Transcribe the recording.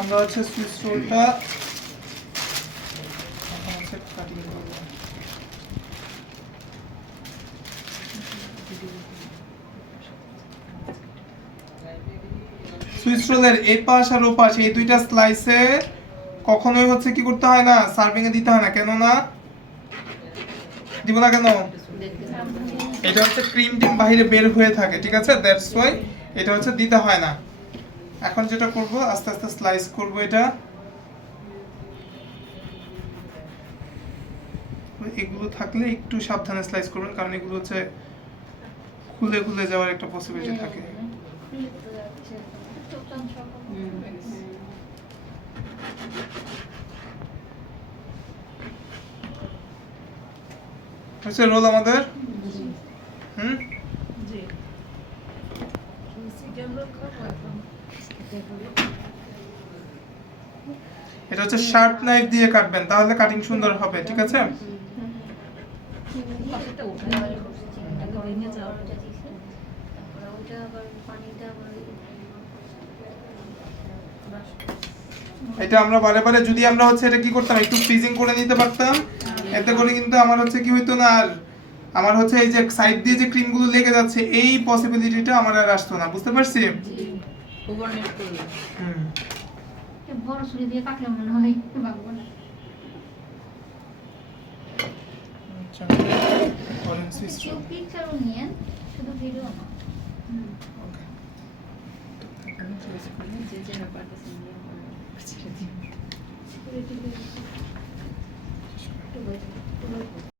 আমরা হচ্ছে সুইচ রোলটা কাটিং করব। সুইচ রোলের এই পাশ আর ও পাশ এই দুইটা স্লাইসে কখনোই হচ্ছে কি করতে হয় না, সার্ভিং এ দিতে হয় না। কেন না দিব না কেন? এটা হচ্ছে ক্রিম টিম বাইরে বের হয়ে থাকে, ঠিক আছে, দ্যাটস ওয়াই এটা হচ্ছে দিতে হয় না। এখন যেটা করব আস্তে আস্তে স্লাইস করব এটা। এগুলো থাকলে একটু সাবধানে স্লাইস করবেন, কারণ এগুলো হচ্ছে খুলে খুলে যাওয়ার একটা পসিবিলিটি থাকে। হচ্ছে রোল আমাদের। হুম, এটা হচ্ছে শার্প নাইফ দিয়ে কাটবেন, তাহলে কাটিং সুন্দর হবে, ঠিক আছে। এটা আমরা বারে বারে যদি আমরা হচ্ছে এটা কি করতাম, একটু ফ্রিজিং করে নিতে পারতাম, এতে করে কিন্তু আমার হচ্ছে কি হইতো না, আর আমার হচ্ছে এই যে সাইড দিয়ে যে ক্রিম গুলো লেগে যাচ্ছে এই পসিবিলিটিটা আমার আর আসতো না, বুঝতে পারছি। ওভারনেট করলে বড় ছুরি দিয়ে কাটলে মনে হয় ভাগবো না। আচ্ছা, অরেঞ্জ সিস্টেম। পিকচারও নিয়েন, শুধু ভিডিও না। ওকে, আমি চয়েস করি যে যে ব্যাপারটা নিয়ে ছেড়ে দিই। একটু